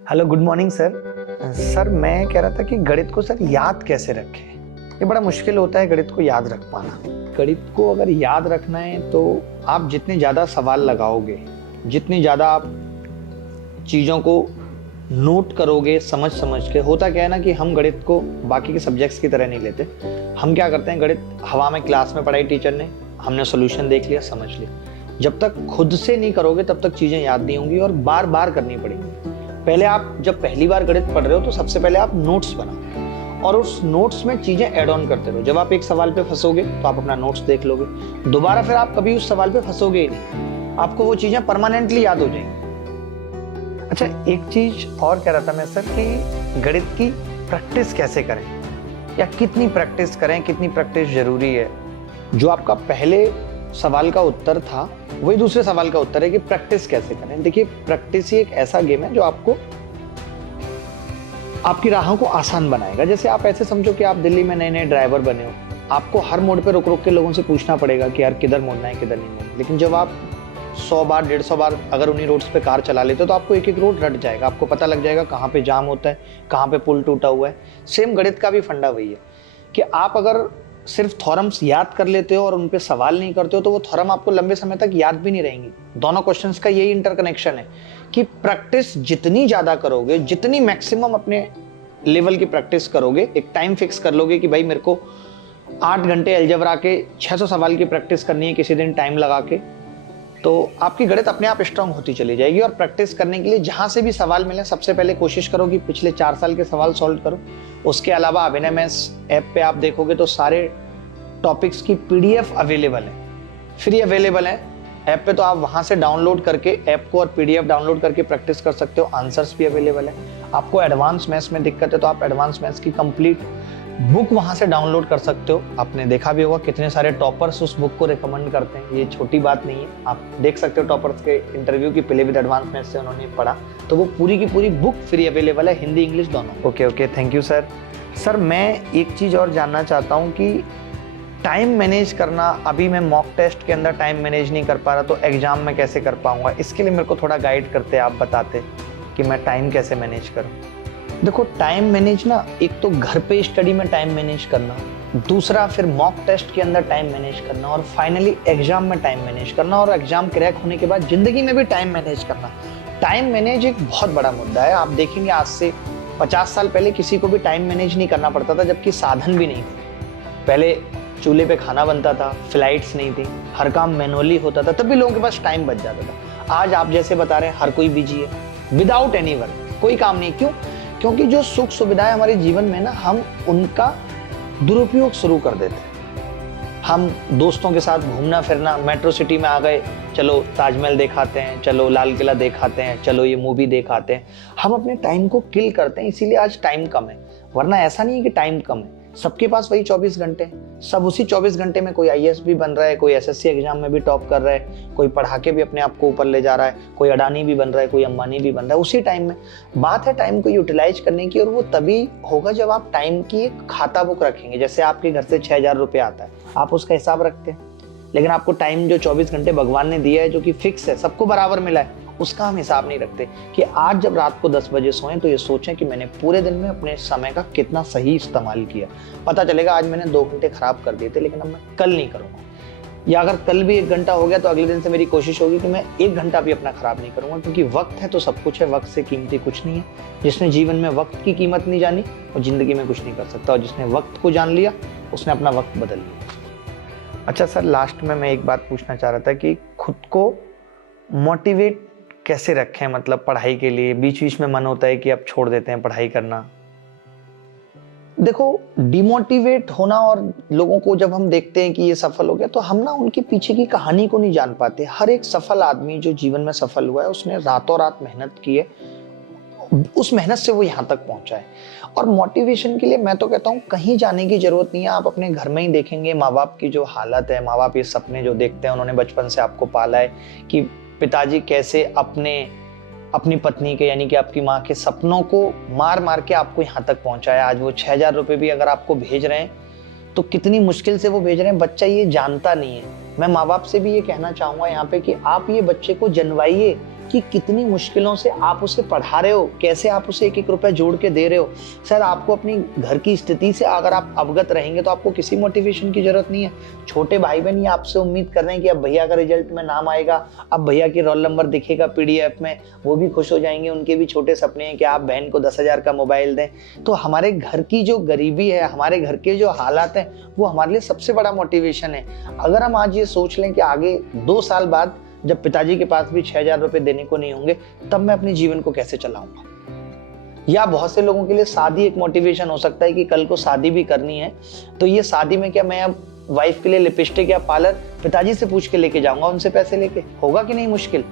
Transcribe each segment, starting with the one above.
Hello, good morning sir. Sir मैं कह रहा था कि गणित को सर याद कैसे रखें। ये बड़ा मुश्किल होता है गणित को याद रख पाना। गणित को अगर याद रखना है तो आप जितने ज़्यादा सवाल लगाओगे, जितनी ज़्यादा आप चीज़ों को नोट करोगे समझ समझ के, होता क्या है ना कि हम गणित को बाकी के सब्जेक्ट्स की तरह नहीं लेते। हम क्या करते हैं, गणित हवा में क्लास में पढ़ाई टीचर ने, हमने सॉल्यूशन देख लिया, समझ लिया। जब तक खुद से नहीं करोगे तब तक चीज़ें याद नहीं होंगी और बार बार करनी पड़ेगी। पहले आप जब पहली बार गणित पढ़ रहे हो तो सबसे पहले आप नोट्स बनाओ और उस नोट्स में चीजें ऐड ऑन करते रहो। जब आप एक सवाल पे फंसोगे तो आप अपना नोट्स देख लोगे, दोबारा फिर आप कभी उस सवाल पे फंसोगे ही नहीं, आपको वो चीजें परमानेंटली याद हो जाएंगी। अच्छा, एक चीज और कह रहा था मैं सर कि गणित की प्रैक्टिस कैसे करें या कितनी प्रैक्टिस करें, कितनी प्रैक्टिस जरूरी है। जो आपका पहले सवाल का उत्तर था वही दूसरे सवाल का उत्तर है कि प्रैक्टिस कैसे करें। देखिए, प्रैक्टिस ही एक ऐसा गेम है जो आपको आपकी राहों को आसान बनाएगा। जैसे आप ऐसे समझो कि आप दिल्ली में नए नए ड्राइवर बने हो, आपको हर मोड़ पे रुक रुक के लोगों से पूछना पड़ेगा कि यार किधर मुड़ना है किधर नहीं मुड़ना। लेकिन जब आप 100 बार 150 बार अगर उन्हीं रोड्स पे कार चला लेते हो तो आपको एक एक रोड रट जाएगा, आपको पता लग जाएगा कहाँ पे जाम होता है, कहाँ पे पुल टूटा हुआ है। सेम गणित का भी फंडा वही है कि आप अगर सिर्फ थॉरम्स याद कर लेते हो और उन पे सवाल नहीं करते हो तो वो थॉरम आपको लंबे समय तक याद भी नहीं रहेंगी। दोनों क्वेश्चंस का यही इंटरकनेक्शन है कि प्रैक्टिस जितनी ज्यादा करोगे, जितनी मैक्सिमम अपने लेवल की प्रैक्टिस करोगे, एक टाइम फिक्स कर लोगे कि भाई मेरे को 8 घंटे अलजेब्रा के 600 सवाल की प्रैक्टिस करनी है किसी दिन टाइम लगा के, तो आपकी गणित अपने आप स्ट्रांग होती चली जाएगी। और प्रैक्टिस करने के लिए जहां से भी सवाल मिले सबसे पहले कोशिश करो कि पिछले 4 साल के सवाल सॉल्व करो। उसके अलावा अभिनय मैथ्स ऐप पे आप देखोगे तो सारे टॉपिक्स की पीडीएफ अवेलेबल है, फ्री अवेलेबल है ऐप पे, तो आप वहां से डाउनलोड करके ऐप को और पीडीएफ डाउनलोड करके प्रैक्टिस कर सकते हो। आंसर्स भी अवेलेबल है। आपको एडवांस मैथ्स में दिक्कत है तो आप एडवांस मैथ्स की कंप्लीट बुक वहां से डाउनलोड कर सकते हो। आपने देखा भी होगा कितने सारे टॉपर्स उस बुक को रिकमेंड करते हैं, ये छोटी बात नहीं है। आप देख सकते हो टॉपर्स के इंटरव्यू की प्ले विद एडवांस मैथ्स से उन्होंने पढ़ा, तो वो पूरी की पूरी बुक फ्री अवेलेबल है, हिंदी इंग्लिश दोनों। Okay, thank you sir. Sir मैं एक चीज और जानना चाहता हूँ कि टाइम मैनेज करना, अभी मैं मॉक टेस्ट के अंदर टाइम मैनेज नहीं कर पा रहा तो एग्जाम में कैसे कर पाऊंगा। इसके लिए मेरे को थोड़ा गाइड करते, आप बताते कि मैं टाइम कैसे मैनेज करूं। देखो, टाइम मैनेज ना, एक तो घर पे स्टडी में टाइम मैनेज करना, दूसरा फिर मॉक टेस्ट के अंदर टाइम मैनेज करना, और फाइनली एग्जाम में टाइम मैनेज करना, और एग्जाम क्रैक होने के बाद जिंदगी में भी टाइम मैनेज करना। टाइम मैनेज एक बहुत बड़ा मुद्दा है। आप देखेंगे आज से 50 साल पहले किसी को भी टाइम मैनेज नहीं करना पड़ता था, जबकि साधन भी नहीं थे। पहले चूल्हे पे खाना बनता था, फ्लाइट्स नहीं थी, हर काम मैनुअली होता था, तब भी लोगों के पास टाइम बच जाता था। आज आप जैसे बता रहे हैं हर कोई बिजी है, विदाउट एनी वर्क, कोई काम नहीं। क्यों? क्योंकि जो सुख सुविधाएं हमारे जीवन में ना, हम उनका दुरुपयोग शुरू कर देते हैं। हम दोस्तों के साथ घूमना फिरना, मेट्रो सिटी में आ गए, चलो ताजमहल दिखाते हैं, चलो लाल किला दिखाते हैं, चलो ये मूवी दिखाते हैं। हम अपने टाइम को किल करते हैं, इसीलिए आज टाइम कम है। वरना ऐसा नहीं है कि टाइम कम है, सबके पास वही 24 घंटे हैं। सब उसी 24 घंटे में कोई आईएएस भी बन रहा है, कोई एसएससी एग्जाम में भी टॉप कर रहा है, कोई पढ़ा के भी अपने आप को ऊपर ले जा रहा है, कोई अडानी भी बन रहा है, कोई अंबानी भी बन रहा है उसी टाइम में। बात है टाइम को यूटिलाइज करने की, और वो तभी होगा जब आप टाइम की एक खाता बुक रखेंगे। जैसे आपके घर से 6000 रुपये आता है, आप उसका हिसाब रखते हैं, लेकिन आपको टाइम जो 24 घंटे भगवान ने दिया है, जो कि फिक्स है, सबको बराबर मिला है, उसका हम हिसाब नहीं रखते कि आज जब रात को 10 बजे सोएं तो ये सोचें कि मैंने पूरे दिन में अपने समय का कितना सही इस्तेमाल किया। पता चलेगा आज मैंने 2 घंटे खराब कर दिए थे, लेकिन अब मैं कल नहीं करूंगा। या अगर कल भी 1 घंटा हो गया तो अगले दिन से मेरी कोशिश होगी कि मैं 1 घंटा भी अपना खराब नहीं करूंगा, क्योंकि वक्त है तो सब कुछ है, वक्त से कीमती कुछ नहीं है। जिसने जीवन में वक्त की कीमत नहीं जानी वो जिंदगी में कुछ नहीं कर सकता, और जिसने वक्त को जान लिया उसने अपना वक्त बदल लिया। अच्छा सर, लास्ट में मैं एक बात पूछना चाह रहा था कि खुद को मोटिवेट कैसे रखें, मतलब पढ़ाई के लिए। बीच बीच में मन होता है कि अब छोड़ देते हैं पढ़ाई करना। देखो, डिमोटिवेट होना, और लोगों को जब हम देखते हैं कि ये सफल हो गया तो हम ना उनके पीछे की कहानी को नहीं जान पाते। हर एक सफल आदमी जो जीवन में सफल हुआ है उसने रातों रात मेहनत की है, उस मेहनत से वो यहाँ तक पहुंचा है। और मोटिवेशन के लिए मैं तो कहता हूँ कहीं जाने की जरूरत नहीं है। आप अपने घर में ही देखेंगे माँ बाप की जो हालत है, माँ बाप ये सपने जो देखते हैं, उन्होंने बचपन से आपको पाला है कि पिताजी कैसे अपनी पत्नी के यानी कि आपकी माँ के सपनों को मार मार के आपको यहाँ तक पहुंचाया। आज वो 6000 रुपये भी अगर आपको भेज रहे हैं तो कितनी मुश्किल से वो भेज रहे हैं, बच्चा ये जानता नहीं है। मैं माँ बाप से भी ये कहना चाहूंगा यहाँ पे कि आप ये बच्चे को जनवाइए, कि कितनी मुश्किलों से आप उसे पढ़ा रहे हो, कैसे आप उसे एक एक रुपया जोड़ के दे रहे हो। सर आपको अपनी घर की स्थिति से अगर आप अवगत रहेंगे तो आपको किसी मोटिवेशन की जरूरत नहीं है। छोटे भाई बहन ये आपसे उम्मीद कर रहे हैं कि अब भैया का रिजल्ट में नाम आएगा, अब भैया की रोल नंबर दिखेगा PDF में, वो भी खुश हो जाएंगे। उनके भी छोटे सपने हैं कि आप बहन को 10,000 का मोबाइल दें। तो हमारे घर की जो गरीबी है, हमारे घर के जो हालात हैं, वो हमारे लिए सबसे बड़ा मोटिवेशन है। अगर हम आज ये सोच लें कि आगे 2 साल बाद जब पिताजी के पास भी 6,000 रुपए देने को नहीं होंगे, तब मैं अपने जीवन को कैसे चलाऊंगा। या बहुत से लोगों के लिए शादी एक मोटिवेशन हो सकता है कि कल को शादी भी करनी है, तो ये शादी में क्या मैं अब वाइफ के लिए लिपस्टिक या पार्लर पिताजी से पूछ के लेके जाऊंगा, उनसे पैसे लेके, होगा कि नहीं मुश्किल।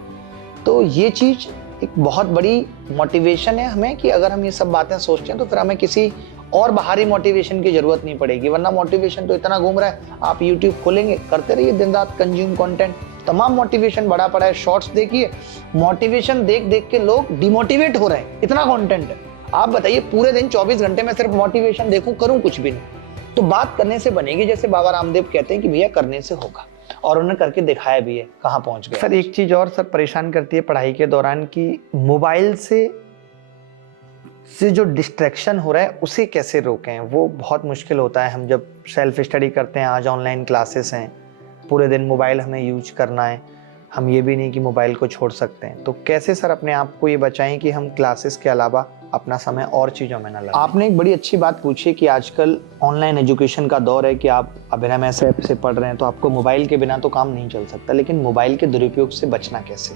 तो ये चीज एक बहुत बड़ी मोटिवेशन है हमें कि अगर हम ये सब बातें सोचते हैं तो फिर हमें किसी और बाहरी मोटिवेशन की जरूरत नहीं पड़ेगी। वरना मोटिवेशन तो इतना घूम रहा है, आप YouTube खोलेंगे, करते रहिए दिन रात कंज्यूम कंटेंट, तमाम मोटिवेशन बड़ा पड़ा है। शॉर्ट्स देखिए, मोटिवेशन देख देख के लोग डिमोटिवेट हो रहे हैं, इतना कंटेंट है। आप बताइए पूरे दिन 24 घंटे में सिर्फ मोटिवेशन देखूं, करूं कुछ भी नहीं। तो बात करने से बनेगी, जैसे बाबा रामदेव कहते हैं कि भैया करने से होगा, और उन्होंने करके दिखाया भी है, कहां पहुंच गए। सर एक चीज और सर परेशान करती है पढ़ाई के दौरान कि मोबाइल से जो डिस्ट्रैक्शन हो रहा है उसे कैसे रोकें, वो बहुत मुश्किल होता है। हम जब सेल्फ स्टडी करते हैं, आज ऑनलाइन क्लासेस हैं, पूरे दिन मोबाइल हमें यूज करना है, हम ये भी नहीं कि मोबाइल को छोड़ सकते हैं। तो कैसे सर अपने आप को ये बचाएं कि हम क्लासेस के अलावा अपना समय और चीज़ों में ना लगाएं। आपने एक बड़ी अच्छी बात पूछी कि आजकल ऑनलाइन एजुकेशन का दौर है कि आप अभिनव ऐप से पढ़ रहे हैं, तो आपको मोबाइल के बिना तो काम नहीं चल सकता। लेकिन मोबाइल के दुरुपयोग से बचना कैसे।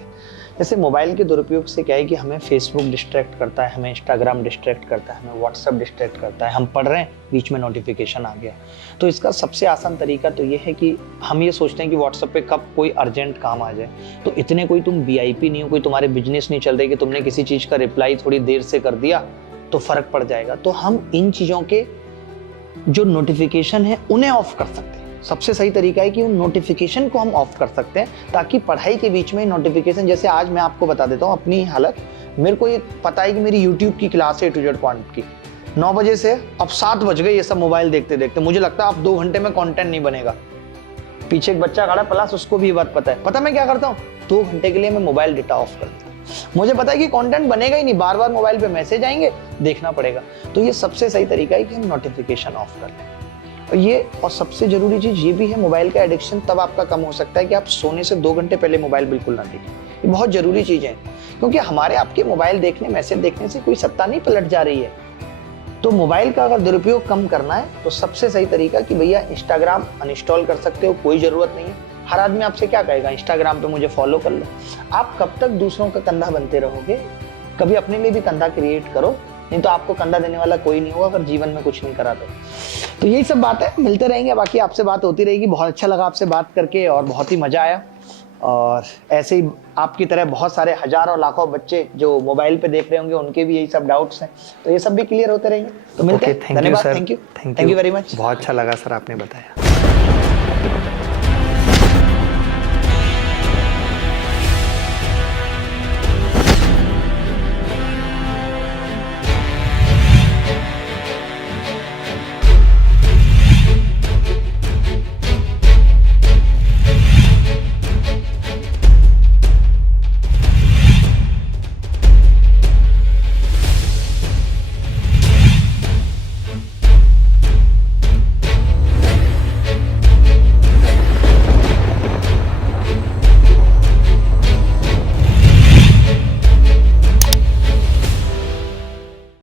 जैसे मोबाइल के दुरुपयोग से क्या है कि हमें फेसबुक डिस्ट्रैक्ट करता है, हमें इंस्टाग्राम डिस्ट्रैक्ट करता है, हमें व्हाट्सएप डिस्ट्रैक्ट करता है। हम पढ़ रहे हैं, बीच में नोटिफिकेशन आ गया। तो इसका सबसे आसान तरीका तो ये है कि हम ये सोचते हैं कि व्हाट्सएप पे कब कोई अर्जेंट काम आ जाए। तो इतने कोई तुम VIP नहीं हो, कोई तुम्हारे बिजनेस नहीं चल रही कि तुमने किसी चीज़ का रिप्लाई थोड़ी देर से कर दिया तो फर्क पड़ जाएगा। तो हम इन चीज़ों के जो नोटिफिकेशन है उन्हें ऑफ कर सकते हैं। सबसे सही तरीका है कि उन नोटिफिकेशन को हम ऑफ कर सकते हैं, ताकि पढ़ाई के बीच में नोटिफिकेशन, जैसे आज मैं आपको बता देता हूँ अपनी हालत। मेरे को ये पता है कि मेरी YouTube की क्लास है A to Z क्वांट की, 9 बजे से अब 7 बज गए ये सब मोबाइल देखते देखते। मुझे लगता है अब 2 घंटे में कंटेंट नहीं बनेगा। पीछे एक बच्चा खड़ा प्लस, उसको भी ये बात पता है। पता मैं क्या करता हूँ, 2 घंटे के लिए मैं मोबाइल डेटा ऑफ कर देता हूँ। मुझे पता है कि कंटेंट बनेगा ही नहीं, बार बार मोबाइल पे मैसेज आएंगे, देखना पड़ेगा। तो ये सबसे सही तरीका है कि हम नोटिफिकेशन ऑफ कर लें। और सबसे जरूरी चीज ये भी है, मोबाइल का एडिक्शन तब आपका कम हो सकता है कि आप सोने से 2 घंटे पहले मोबाइल बिल्कुल ना देखें। ये बहुत जरूरी चीज है, क्योंकि हमारे आपके मोबाइल देखने, मैसेज देखने से कोई सत्ता नहीं पलट जा रही है। तो मोबाइल का अगर दुरुपयोग कम करना है तो सबसे सही तरीका कि भैया इंस्टाग्राम अनइंस्टॉल कर सकते हो, कोई जरूरत नहीं है। हर आदमी आपसे क्या कहेगा, इंस्टाग्राम पे मुझे फॉलो कर लो। आप कब तक दूसरों का कंधा बनते रहोगे, कभी अपने लिए भी कंधा क्रिएट करो, नहीं तो आपको कंधा देने वाला कोई नहीं होगा अगर जीवन में कुछ नहीं करा तो यही सब बात है, मिलते रहेंगे, बाकी आपसे बात होती रहेगी। बहुत अच्छा लगा आपसे बात करके और बहुत ही मजा आया। और ऐसे ही आपकी तरह बहुत सारे हजारों लाखों बच्चे जो मोबाइल पे देख रहे होंगे, उनके भी यही सब डाउट्स हैं, तो ये सब भी क्लियर होते रहेंगे। तो मिलते हैं, धन्यवाद, थैंक यू वेरी मच। बहुत अच्छा लगा सर आपने बताया।